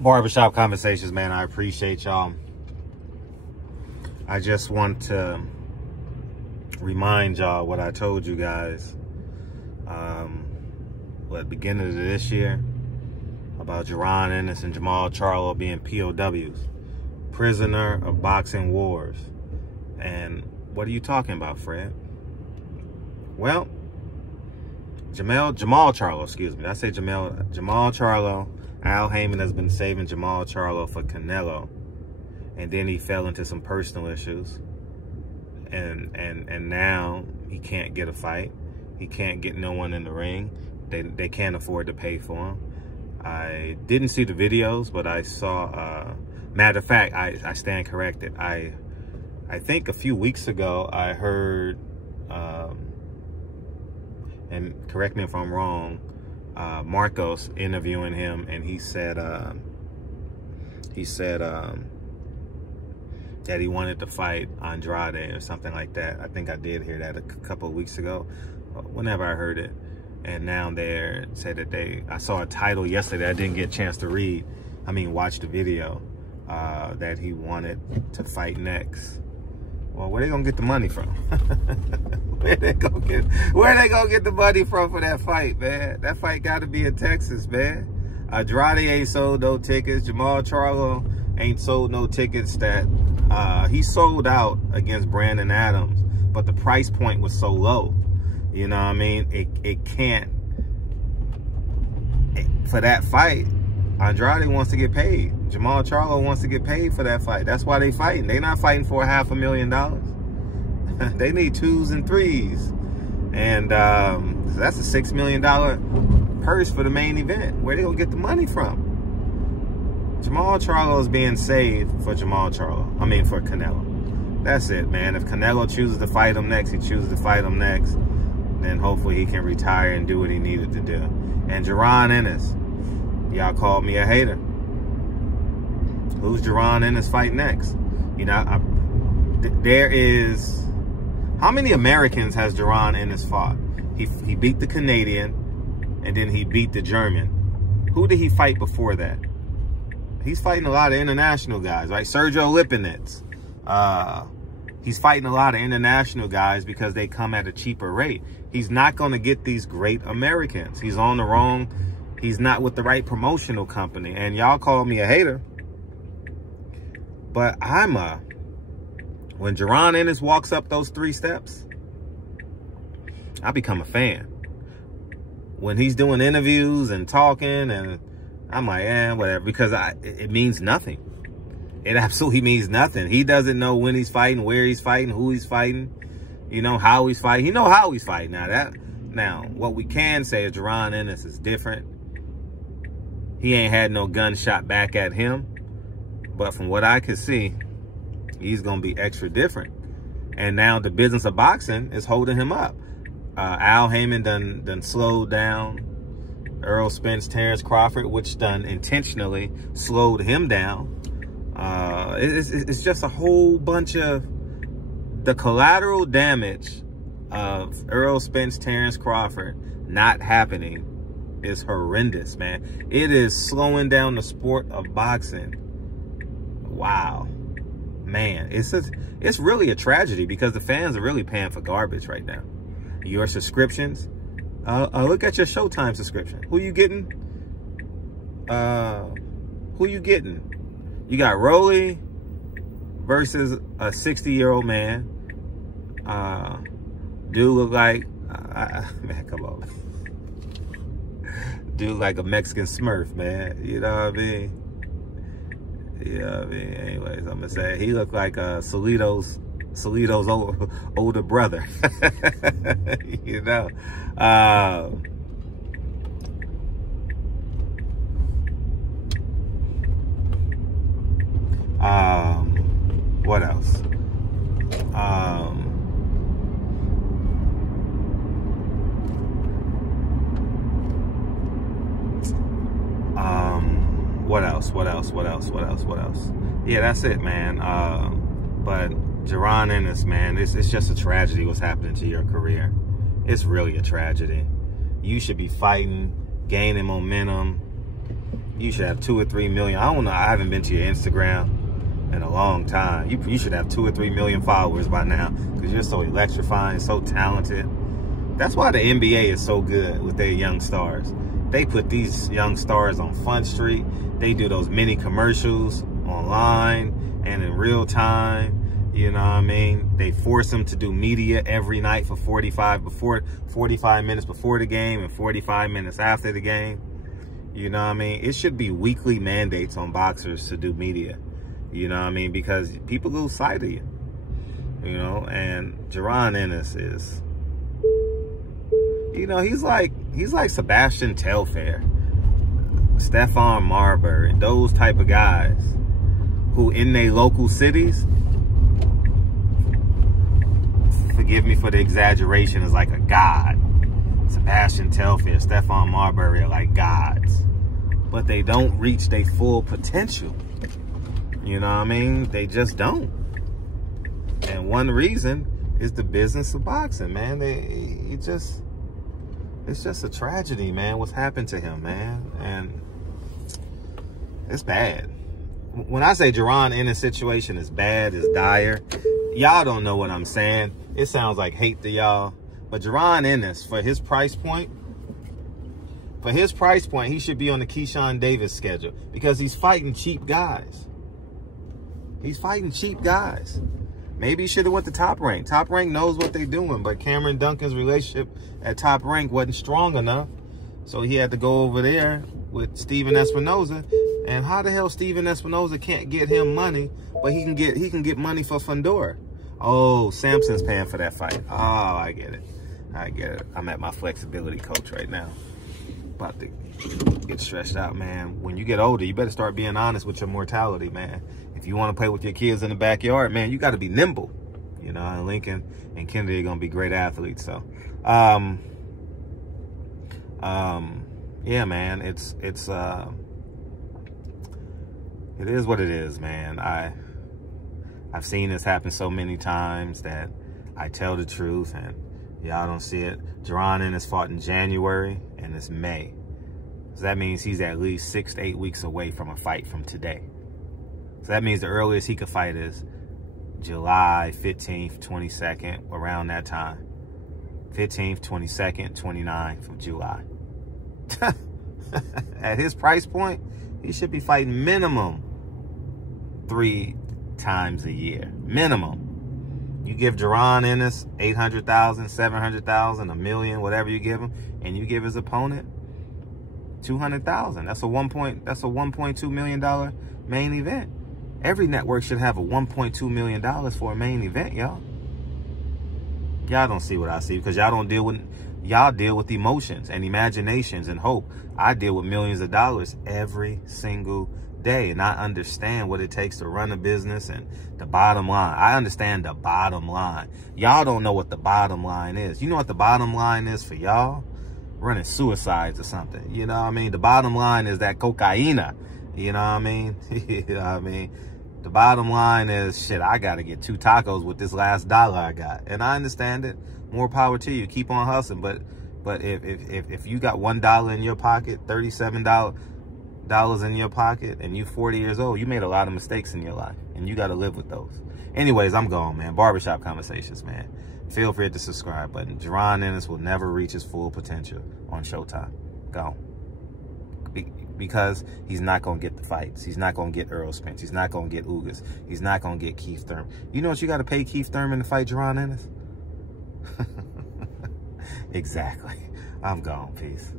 Barbershop Conversations, man. I appreciate y'all. I just want to remind y'all what I told you guys at the beginning of this year about Jaron, Ennis, and Jermall Charlo being POWs, prisoner of boxing wars. And what are you talking about, Fred? Well, Jermall Charlo, excuse me. I say Jermall Charlo. Al Heyman has been saving Jermall Charlo for Canelo, and then he fell into some personal issues, and now he can't get a fight. He can't get no one in the ring. They can't afford to pay for him. I didn't see the videos, but I saw. Matter of fact, I stand corrected. I think a few weeks ago I heard, and correct me if I'm wrong, Marcos interviewing him, and he said that he wanted to fight Andrade or something like that. I think I did hear that a couple of weeks ago, whenever I heard it. And now they said that I saw a title yesterday I didn't get a chance to read. I mean, watch the video, that he wanted to fight next. Well, where they gonna get the money from? Where they gonna get the money from for that fight, man? That fight got to be in Texas, man. Andrade ain't sold no tickets. Jermall Charlo ain't sold no tickets. That he sold out against Brandon Adams, but the price point was so low. You know what I mean? It can't. For that fight, Andrade wants to get paid. Jermall Charlo wants to get paid for that fight. That's why they fighting. They not fighting for $500,000. They need 2s and 3s. And that's a $6 million purse for the main event. Where they gonna get the money from? Jermall Charlo is being saved for Jermall Charlo. I mean, for Canelo. That's it, man. If Canelo chooses to fight him next, he chooses to fight him next. Then hopefully he can retire and do what he needed to do. And Jaron Ennis, y'all called me a hater. Who's Jaron Ennis fight next? You know, there is... How many Americans has Jaron Ennis fought? He beat the Canadian, and then he beat the German. Who did he fight before that? He's fighting a lot of international guys, right? Sergio Lipinets. He's fighting a lot of international guys because they come at a cheaper rate. He's not going to get these great Americans. He's on the wrong... He's not with the right promotional company. And y'all call me a hater. But when Jaron Ennis walks up those 3 steps, I become a fan. When he's doing interviews and talking, and I'm like, whatever, because it means nothing. It absolutely means nothing. He doesn't know when he's fighting, where he's fighting, who he's fighting, you know, how he's fighting. He know how he's fighting. Now, what we can say is Jaron Ennis is different. He ain't had no gunshot back at him. But from what I could see, he's going to be extra different. And now the business of boxing is holding him up. Al Heyman done slowed down Errol Spence, Terrence Crawford, which done intentionally slowed him down. It's just a whole bunch of the collateral damage of Errol Spence, Terrence Crawford not happening is horrendous, man. It is slowing down the sport of boxing. Wow, man, it's really a tragedy because the fans are really paying for garbage right now. Your subscriptions, look at your Showtime subscription. Who you getting? You got Rolly versus a 60-year-old man. Dude look like man, come on. Dude like a Mexican Smurf, man. You know what I mean? Yeah, I mean, anyways, I'm gonna say he looked like Solito's older brother. You know. What else? What else? Yeah, that's it, man. But Jaron Ennis, man, it's just a tragedy what's happening to your career. It's really a tragedy. You should be fighting, gaining momentum, You should have 2 or 3 million. I don't know. I haven't been to your Instagram in a long time. You should have 2 or 3 million followers by now because you're so electrifying, so talented. That's why the NBA is so good with their young stars. They put these young stars on Front Street. They do those mini commercials online and in real time. You know what I mean? They force them to do media every night for 45 minutes before the game and 45 minutes after the game. You know what I mean? It should be weekly mandates on boxers to do media. You know what I mean? Because people lose sight of you. You know, and Jaron Ennis is, you know, he's like Sebastian Telfair, Stephon Marbury, those type of guys who in their local cities, forgive me for the exaggeration, is like a god. Sebastian Telfair, Stephon Marbury are like gods. But they don't reach their full potential. You know what I mean? They just don't. And one reason is the business of boxing, man. It's just a tragedy, man, what's happened to him, man. And it's bad. When I say Jaron Ennis' situation is bad, is dire, y'all don't know what I'm saying. It sounds like hate to y'all. But Jaron Ennis, for his price point, he should be on the Keyshawn Davis schedule because he's fighting cheap guys. He's fighting cheap guys. Maybe he should have went to Top Rank. Top Rank knows what they're doing, but Cameron Duncan's relationship at Top Rank wasn't strong enough. So he had to go over there with Steven Espinoza. And how the hell Steven Espinoza can't get him money, but he can get money for Fundora? Oh, Sampson's paying for that fight. Oh, I get it. I get it. I'm at my flexibility coach right now. About to get stretched out, man. When you get older, you better start being honest with your mortality, man. If you want to play with your kids in the backyard, man, you got to be nimble. You know, and Lincoln and Kennedy are going to be great athletes. So, yeah, man, it is what it is, man. I've seen this happen so many times that I tell the truth and y'all don't see it. Jaron Ennis fought in January and it's May. So that means he's at least 6 to 8 weeks away from a fight from today. So that means the earliest he could fight is July 15th, 22nd, around that time. 15th, 22nd, 29th of July. At his price point, he should be fighting minimum 3 times a year. Minimum. You give Jaron Ennis 800,000, 700,000, $1 million, whatever you give him, and you give his opponent 200,000. That's a $1.2 million main event. Every network should have a $1.2 million for a main event, y'all. Y'all don't see what I see because y'all don't deal with, y'all deal with emotions and imaginations and hope. I deal with millions of dollars every single day, and I understand what it takes to run a business and the bottom line. I understand the bottom line. Y'all don't know what the bottom line is. You know what the bottom line is for y'all? Running suicides or something. You know what I mean? The bottom line is that cocaina. You know what I mean? You know what I mean? The bottom line is, shit, I got to get 2 tacos with this last dollar I got. And I understand it. More power to you. Keep on hustling. But if you got $1 in your pocket, $37 in your pocket, and you 40 years old, you made a lot of mistakes in your life. And you got to live with those. Anyways, I'm gone, man. Barbershop Conversations, man. Feel free to subscribe button. Jaron Ennis will never reach his full potential on Showtime. Gone. Because he's not going to get the fights. He's not going to get Earl Spence. He's not going to get Ugas. He's not going to get Keith Thurman. You know what you got to pay Keith Thurman to fight Jaron Ennis? Exactly. I'm gone. Peace.